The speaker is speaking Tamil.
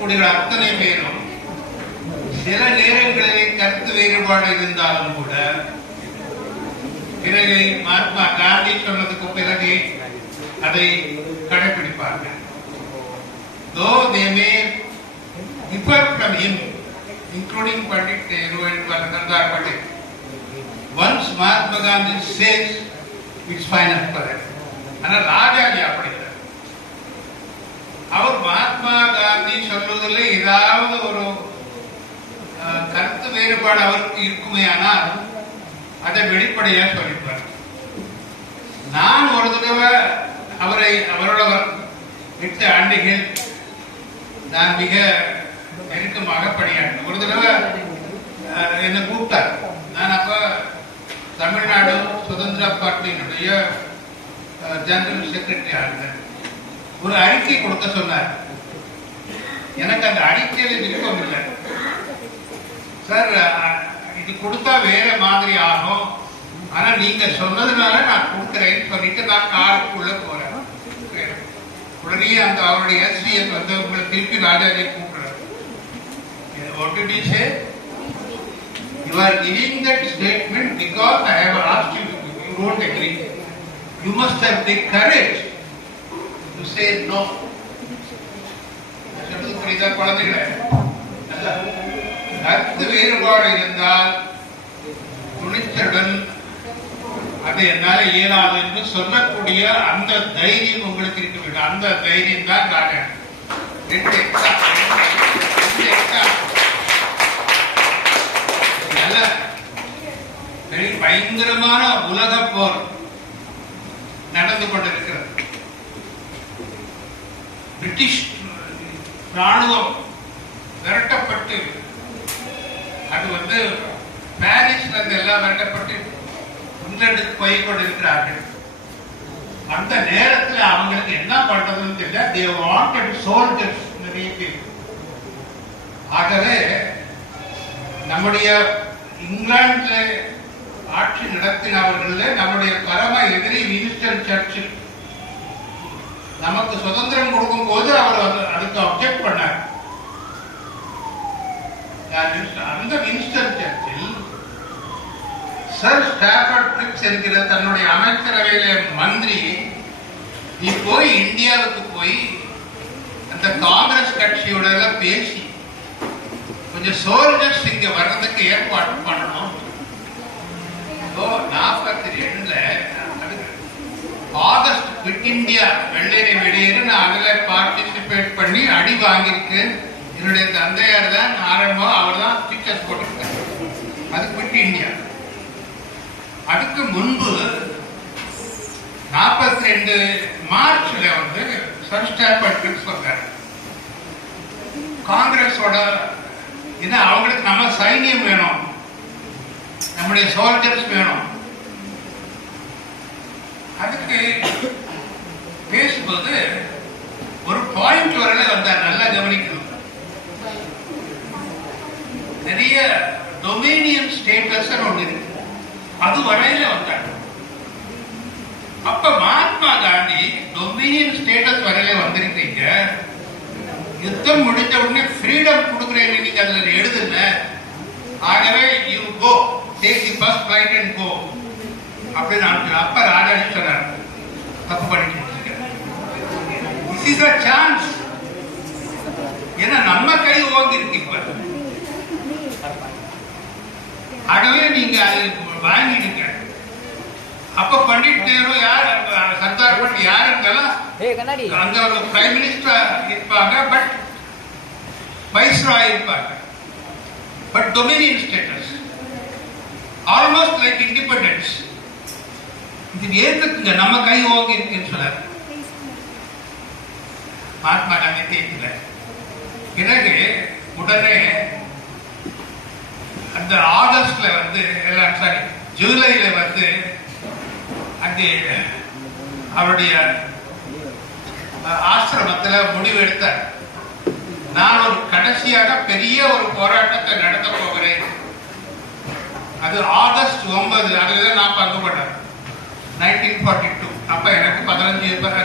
இருக்கக்கூடிய அத்தனை பேரும் சில நேரங்களிலே கருத்து வேறுபாடு இருந்தாலும் கூட பிறகு மகாத்மா காந்தி சொன்னதுக்கு பிறகு அதை கடைபிடிப்பார்கள் though they may differ from him including Pandit Nehru and Sardar Patel once Mahatma Gandhi says it's final for them ஆனால் ராஜாஜி அப்படி இல்லை அவர் மகாத்மா காந்தி சொல்வதில் ஏதாவது ஒரு கருத்து வேறுபாடு அவருக்கு இருக்குமே ஆனால் அதை வெளிப்படையா சொல்லிப்பார். நான் ஒரு தடவை அவரை அவரோட எட்டு ஆண்டுகள் நான் மிக நெருக்கமாக பணியாற்றேன் ஒரு தடவை என்னை கூப்பிட்டார். நான் அப்ப தமிழ்நாடு சுதந்திர பார்ட்டியினுடைய ஜெனரல் செக்ரட்டரி ஆனேன் ஒரு அறிக்கை கொடுக்க சொன்னார். எனக்கு அந்த அறிக்கையில விருப்பம் இல்லை. சார் இது கொடுத்தா வேற மாதிரி ஆகும். ஆனா நீங்க சொன்னதுனால நான் கொடுக்குறேன்னு சொல்லிட்டு நான் காருக்குள்ள போறேன். உடனே அந்த அவருடைய எஸ்டிஎஸ் வந்து உங்களை திருப்பி ராஜாஜி கூப்பிடுறாரு. You are giving that statement because I have asked you, you don't agree. You must have the courage to say சொல்றது புரியுதா குழந்தைகளே கருத்து வேறுபாடு இருந்தால் துணிச்சலுடன் அது என்னால இயலாது என்று சொல்லக்கூடிய அந்த தைரியம் உங்களுக்கு இருக்க வேண்டும். அந்த தைரியம் தான் ராஜன் பயங்கரமான உலக போர் நடந்து கொண்டிருக்கிறது. பிரிட்டிஷ் ராணுவம் விரட்டப்பட்டு அது வந்து பாரிஸ்ல இருந்து எல்லாம் விரட்டப்பட்டு இங்கிலாந்துக்கு போய் கொண்டிருக்கிறார்கள். அந்த நேரத்துல அவங்களுக்கு என்ன பண்றதுன்னு தெரியல தே வாண்டட் சோல்ஜர்ஸ் நிறைய பேர் ஆகவே நம்முடைய இங்கிலாந்துல ஆட்சி நடத்தினவர்கள நம்முடைய பரம எதிரி வின்ஸ்டன் சர்ச்சில் நமக்கு சுதந்திரம் கொடுக்கும் போது அவர் அதுக்கு அப்செக்ட் பண்ணார். அந்த Winston Churchill sir Stafford BRICS என்கிற தன்னுடைய அமைச்சரவையில மந்திரி நீ போய் இந்தியாவுக்கு போய் அந்த காங்கிரஸ் கட்சியோட எல்லாம் பேசி கொஞ்சம் சோல்ஜர்ஸ் இங்க வர்றதுக்கு ஏற்பாடு பண்ணணும். நாற்பத்தி ரெண்டுல ஆகஸ்ட் குவிட் இந்தியா வெள்ளை வெளியேறு நான் அதில் பார்ட்டிசிபேட் பண்ணி அடி வாங்கியிருக்கேன் என்னுடைய தந்தையார் தான் ஆரம்பம் அவர் தான் ஸ்டிக்கர்ஸ் போட்டிருக்காரு. அது குவிட் இந்தியா அதுக்கு முன்பு நாற்பத்தி ரெண்டு மார்ச்ல வந்து சப்ஸ்டாண்ட் சொல்றாரு காங்கிரஸோட ஏன்னா அவங்களுக்கு நம்ம சைனியம் வேணும். நம்முடைய சோல்ஜர்ஸ் வேணும். அதுக்கு போது ஒரு பாயிண்ட் வரல வந்தார் நல்லா கவனிக்கணும். நிறைய டொமேனியன் ஸ்டேட்டஸ் ஒன்று இருக்கு. அது வரையில வந்தார் அப்ப மகாத்மா காந்தி டொமினியன் ஸ்டேட்டஸ் வரையில வந்திருக்கீங்க யுத்தம் முடிஞ்ச உடனே ஃப்ரீடம் கொடுக்குறேன்னு நீங்க அதுல எழுதுல ஆகவே you go take the first flight and go அப்படின்னு அப்ப ராஜாஜி சொன்னார் தப்பு பண்ணிட்டு இஸ் அ சான்ஸ் ஏன்னா நம்ம கை ஓங்கி இருக்கு இப்ப? ஆகவே நீங்க அது வாங்கிடுங்க. அப்ப பண்டிட் நேரு யார் சர்தார் பட் யார் இருந்தாலும் ஏய் கண்ணாடி. அங்க ஒரு பிரைம் மினிஸ்டர் இருப்பாங்க பட் வைஸ்ராய் இருப்பாங்க. But dominion status almost like independence இது ஏத்துக்குங்க நம்ம கை ஓங்கி இருக்குன்னு சொல்லாரு மகாத்மா காந்தி தேய்க்கல பிறகு உடனே அந்த ஆகஸ்ட்ல வந்து சாரி ஜூலைல வந்து அங்கே அவருடைய ஆசிரமத்தில் முடிவு எடுத்தார். நான் ஒரு கடைசியாக பெரிய ஒரு போராட்டத்தை நடத்த போகிறேன். அது ஆகஸ்ட் ஒன்பது அதுல நான் பங்கு பண்ணேன். நைன்டீன் ஃபார்ட்டி டூ அப்ப எனக்கு பதினஞ்சு ப-